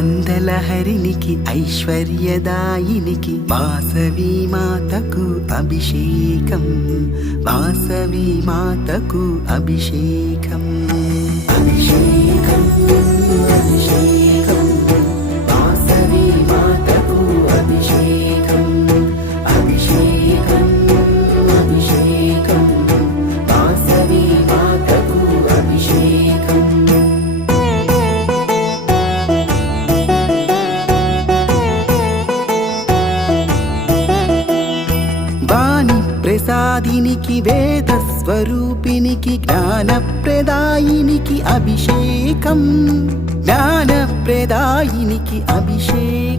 నందలహరినికి ఐశ్వర్యదాయినికి వాసవి మాతకు అభిషేకం వాసవి మాతకు అభిషేకం అభిషేకం. ప్రసాదినికి వేద స్వరూపినికి జ్ఞాన ప్రదాయినికి అభిషేకం. జ్ఞాన ప్రదాయినికి అభిషేకం అభిషేకం.